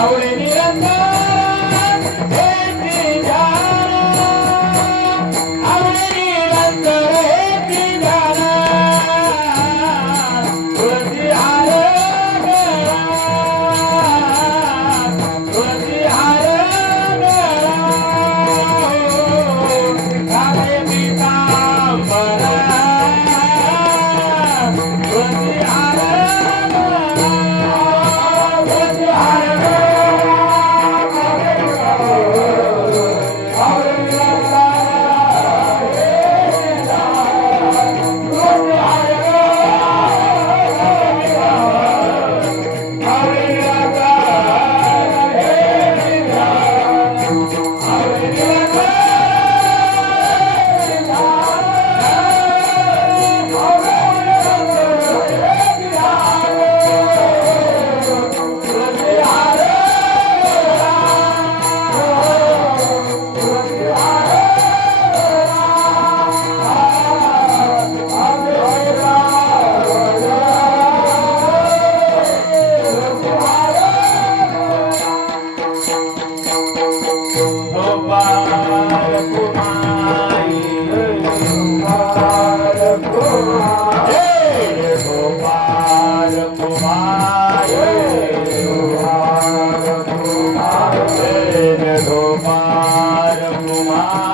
ఆవిడే